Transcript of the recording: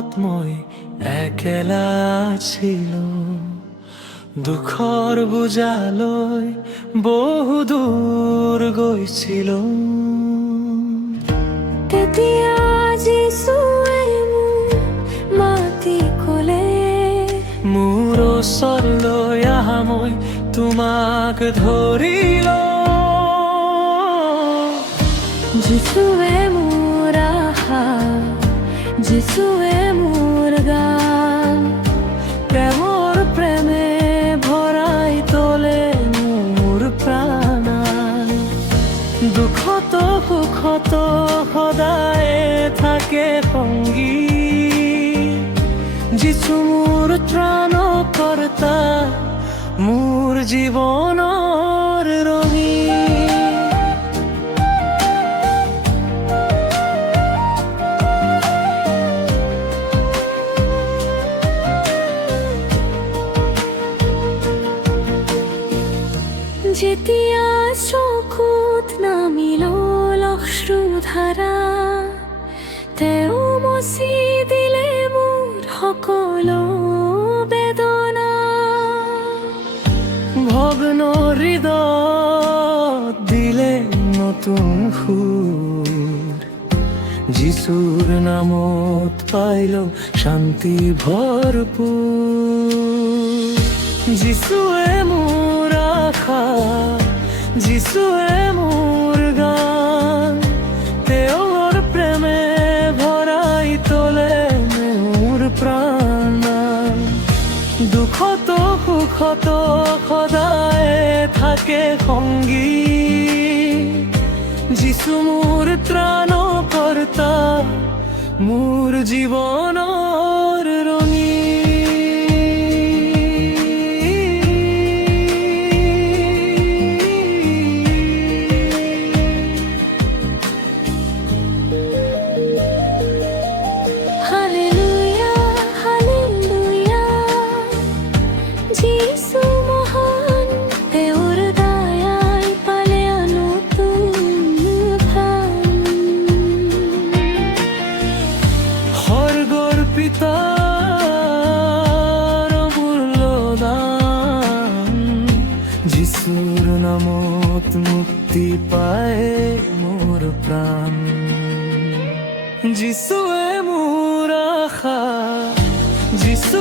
পথ মই একেলা ছিল দুখৰ বুজালৈ বহু দূৰ গৈছিল তেতিয়া যিছুৱে মোক মাতি ক'লে মোৰ ওচৰলৈ আহা মই তোমাক ধৰিলো যিছুৱে মোৰ আশা যিছুৱে মোৰ গান প্ৰেমৰ প্ৰেমে ভৰাই তোলে মোৰ প্ৰাণ দুখত সুখত সদায় থাকে সংগী যিছু মোৰ ত্ৰাণকৰ্তা মোৰ জীৱনৰ ৰঙী যেতিয়া চকুত নামিল অশ্ৰুধাৰা তেওঁ মচি দিলে মোৰ সকলো বেদনা ভগ্ন হৃদয়ত দিলে নতুন সুৰ যিছুৰ নামত পাইলো শান্তি ভৰপূৰ যিছুৱে মোৰ আশা যিছুৱে মোৰ গান তেওঁৰ প্ৰেমে ভৰাই তোলে মোৰ প্ৰাণ দুখত সুখত সদায় থাকে সংগী যিছু মোৰ ত্ৰাণকৰ্তা মোৰ জীৱনৰ ৰঙী হালেলুয়া হালেলুয়া যিছু মহান তেওঁৰ দয়াই পালে নতুন প্ৰাণ স্বৰ্গৰ পিতাৰ অমূল্য দান যিছুৰ নামত মুক্তি পায় মোৰ প্ৰাণ যিছুৱে মোৰ আশা যিছু